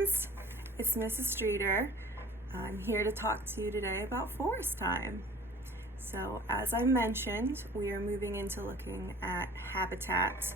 friends, it's Mrs. Streeter. I'm here to talk to you today about forest time. So as I mentioned, we are moving into looking at habitat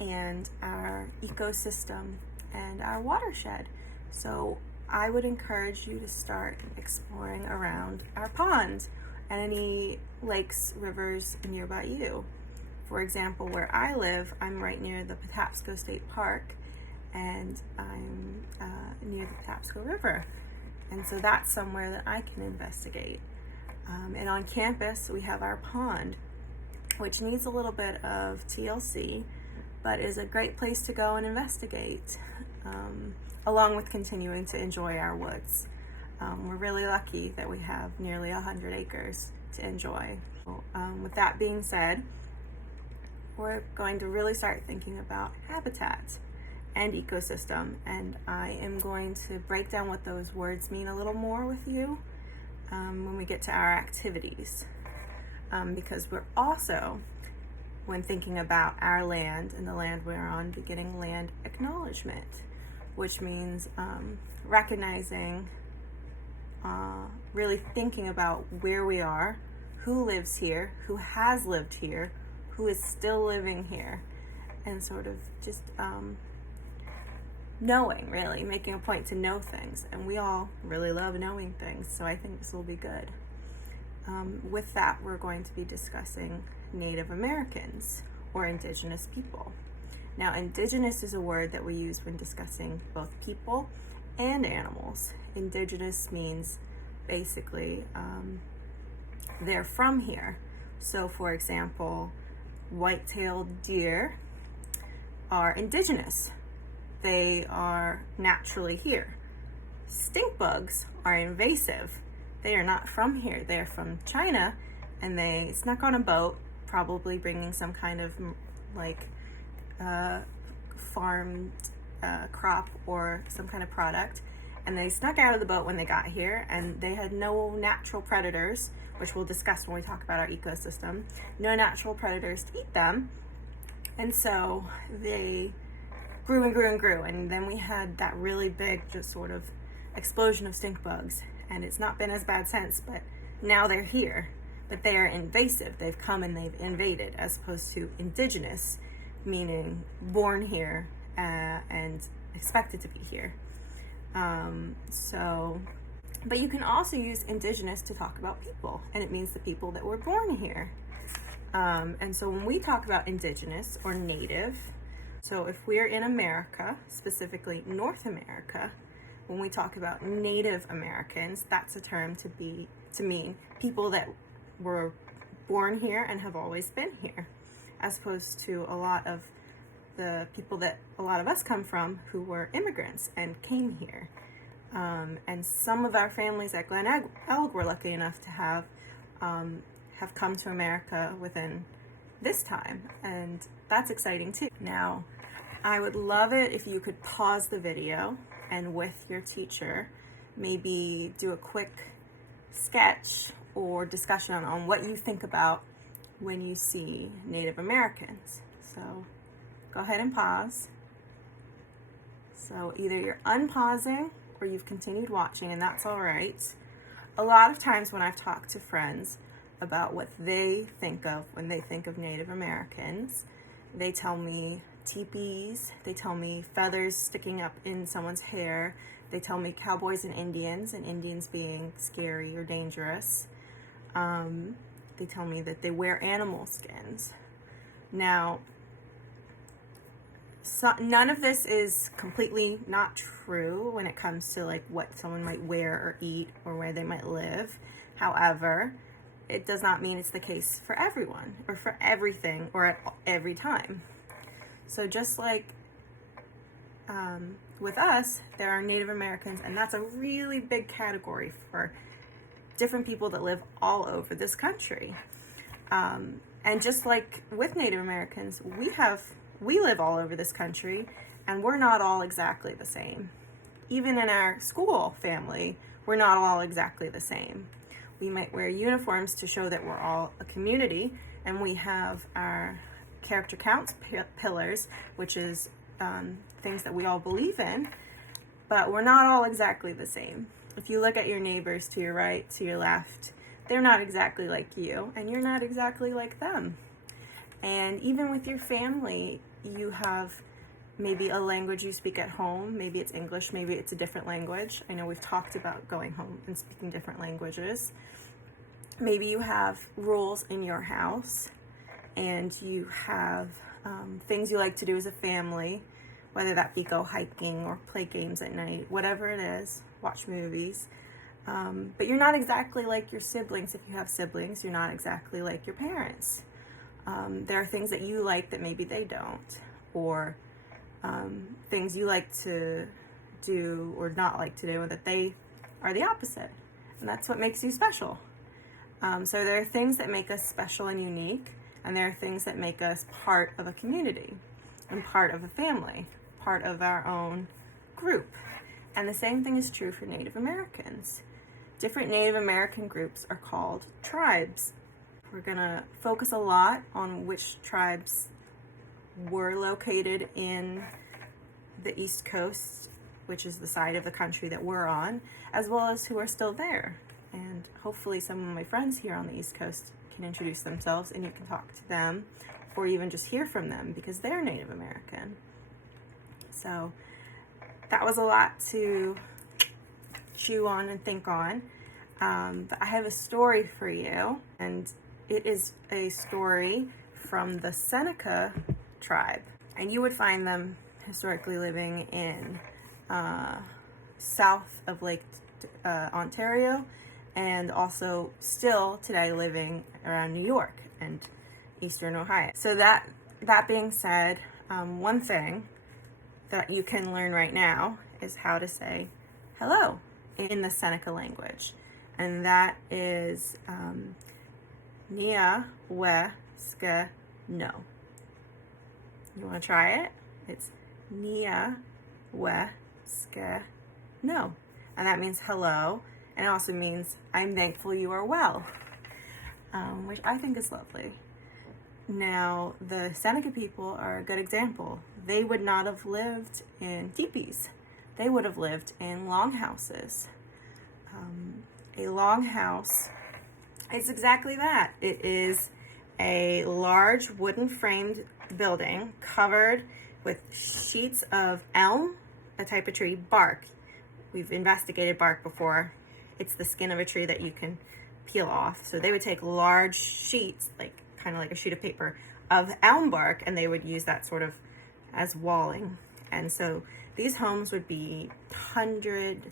and our ecosystem and our watershed. So I would encourage you to start exploring around our ponds and any lakes, rivers nearby you. For example, where I live, I'm right near the Patapsco State Park, and I'm near the Patapsco River. And so that's somewhere that I can investigate. And on campus, we have our pond, which needs a little bit of TLC, but is a great place to go and investigate, along with continuing to enjoy our woods. We're really lucky that we have nearly 100 acres to enjoy. With that being said, we're going to really start thinking about habitat and ecosystem, and I am going to break down what those words mean a little more with you when we get to our activities, because we're also, when thinking about our land and the land we're on, beginning land acknowledgement, which means recognizing, really thinking about where we are, who lives here, who has lived here, who is still living here, and sort of just knowing, really, making a point to know things. And we all really love knowing things, so I think this will be good. With that, we're going to be discussing Native Americans, or Indigenous people. Now, Indigenous is a word that we use when discussing both people and animals. Indigenous means basically they're from here. So, for example, white-tailed deer are indigenous. They are naturally here. Stink bugs are invasive. They are not from here. They're from China, and they snuck on a boat, probably bringing some kind of farmed crop or some kind of product. And they snuck out of the boat when they got here, and they had no natural predators, which we'll discuss when we talk about our ecosystem, no natural predators to eat them. And so they grew and grew and grew, and then we had that really big just sort of explosion of stink bugs, and it's not been as bad since, but now they're here. But they are invasive. They've come and they've invaded, as opposed to indigenous, meaning born here and expected to be here. But you can also use indigenous to talk about people, and it means the people that were born here. And so when we talk about indigenous or native, so if we're in America, specifically North America, when we talk about Native Americans, that's a term to mean people that were born here and have always been here, as opposed to a lot of the people that a lot of us come from who were immigrants and came here. And some of our families at Glen Elg were lucky enough to have come to America within this time, and that's exciting too. Now, I would love it if you could pause the video and with your teacher maybe do a quick sketch or discussion on what you think about when you see Native Americans. So go ahead and pause. So either you're unpausing or you've continued watching, and that's all right. A lot of times when I've talked to friends about what they think of when they think of Native Americans, they tell me teepees, they tell me feathers sticking up in someone's hair, they tell me cowboys and Indians being scary or dangerous. They tell me that they wear animal skins. Now, none of this is completely not true when it comes to like what someone might wear or eat or where they might live. However, it does not mean it's the case for everyone or for everything or at every time. So just like with us, there are Native Americans, and that's a really big category for different people that live all over this country. And just like with Native Americans, we live all over this country, and we're not all exactly the same. Even in our school family, we're not all exactly the same. We might wear uniforms to show that we're all a community, and we have our character counts pillars, which is things that we all believe in. but we're not all exactly the same. If you look at your neighbors to your right, to your left, they're not exactly like you, and you're not exactly like them. And even with your family, you have maybe a language you speak at home. Maybe it's English, maybe it's a different language. I know we've talked about going home and speaking different languages. Maybe you have rules in your house, and you have things you like to do as a family, whether that be go hiking or play games at night, whatever it is, watch movies. But you're not exactly like your siblings. If you have siblings, you're not exactly like your parents. There are things that you like that maybe they don't, or things you like to do or not like to do that they are the opposite. And that's what makes you special. So there are things that make us special and unique, and there are things that make us part of a community and part of a family, part of our own group. And the same thing is true for Native Americans. Different Native American groups are called tribes. We're going to focus a lot on which tribes were located in the East Coast, which is the side of the country that we're on, as well as who are still there. And hopefully some of my friends here on the East Coast can introduce themselves and you can talk to them, or even just hear from them because they're Native American. So that was a lot to chew on and think on. But I have a story for you, and it is a story from the Seneca tribe. And you would find them historically living in south of Lake Ontario, and also still today living around New York and Eastern Ohio. So that being said, one thing that you can learn right now is how to say hello in the Seneca language. And that is Nia we ske no. You want to try it? It's Nia we ske no. And that means hello. And it also means I'm thankful you are well, which I think is lovely. Now, the Seneca people are a good example. They would not have lived in teepees. They would have lived in longhouses. A longhouse is exactly that. It is a large wooden framed building covered with sheets of elm, a type of tree, bark. We've investigated bark before. It's the skin of a tree that you can peel off. So they would take large sheets, kind of like a sheet of paper, of elm bark, and they would use that sort of as walling. And so these homes would be 100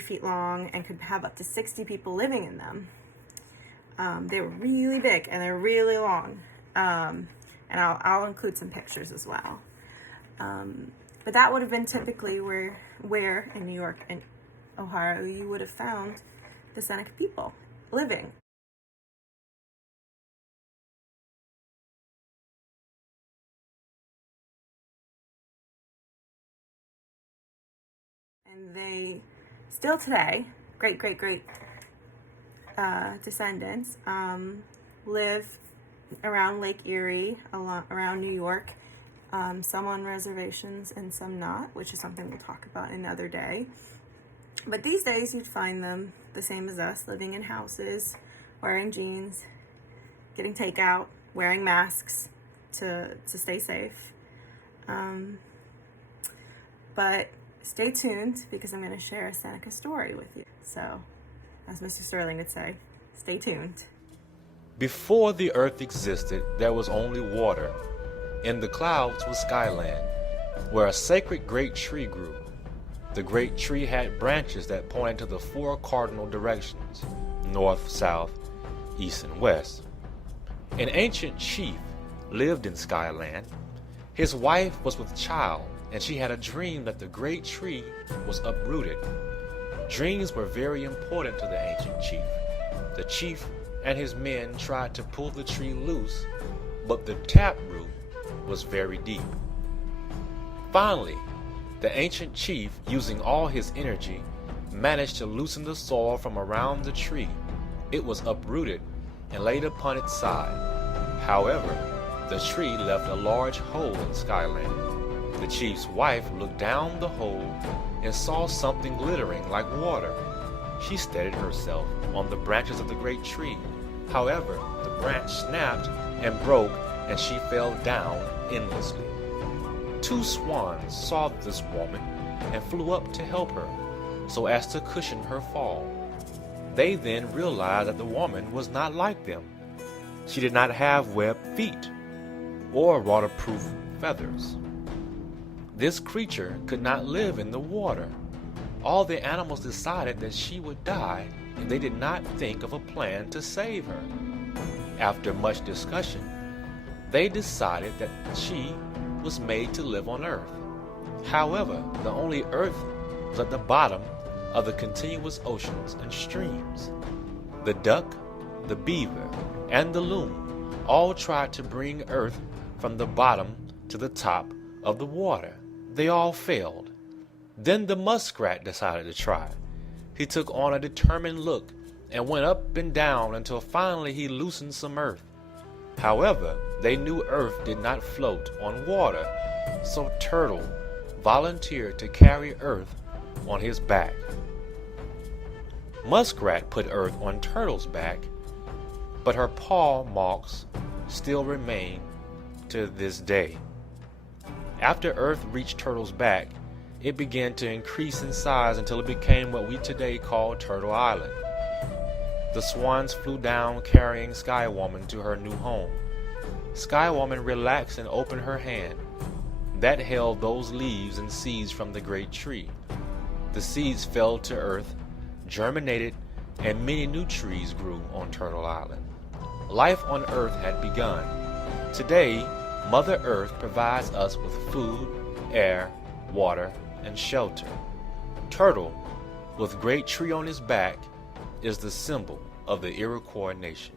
feet long and could have up to 60 people living in them. They were really big and they're really long. And I'll include some pictures as well. But that would have been typically where in New York and Ohio you would have found the Seneca people living. And they still today, great descendants, live around Lake Erie, around New York, some on reservations and some not, which is something we'll talk about another day. But these days you'd find them the same as us, living in houses, wearing jeans, getting takeout, wearing masks to stay safe. But stay tuned, because I'm going to share a Seneca story with you. So, as Mr. Sterling would say, stay tuned. Before the earth existed, there was only water. In the clouds was skyland, where a sacred great tree grew. The great tree had branches that pointed to the 4 cardinal directions: north, south, east, and west. An ancient chief lived in Skyland. His wife was with child, and she had a dream that the great tree was uprooted. Dreams were very important to the ancient chief. The chief and his men tried to pull the tree loose, but the taproot was very deep. Finally, the ancient chief, using all his energy, managed to loosen the soil from around the tree. It was uprooted and laid upon its side. However, the tree left a large hole in Skyland. The chief's wife looked down the hole and saw something glittering like water. She steadied herself on the branches of the great tree. However, the branch snapped and broke, and she fell down endlessly. Two swans saw this woman and flew up to help her, so as to cushion her fall. They then realized that the woman was not like them. She did not have webbed feet or waterproof feathers. This creature could not live in the water. All the animals decided that she would die, and they did not think of a plan to save her. After much discussion, they decided that she was made to live on Earth. However, the only Earth was at the bottom of the continuous oceans and streams. The duck, the beaver, and the loon all tried to bring Earth from the bottom to the top of the water. They all failed. Then the muskrat decided to try. He took on a determined look and went up and down until finally he loosened some earth. However, they knew Earth did not float on water, so Turtle volunteered to carry Earth on his back. Muskrat put Earth on Turtle's back, but her paw marks still remain to this day. After Earth reached Turtle's back, it began to increase in size until it became what we today call Turtle Island. The swans flew down carrying Sky Woman to her new home. Sky Woman relaxed and opened her hand. That held those leaves and seeds from the great tree. The seeds fell to earth, germinated, and many new trees grew on Turtle Island. Life on Earth had begun. Today, Mother Earth provides us with food, air, water, and shelter. Turtle, with great tree on his back, is the symbol of the Iroquois nation.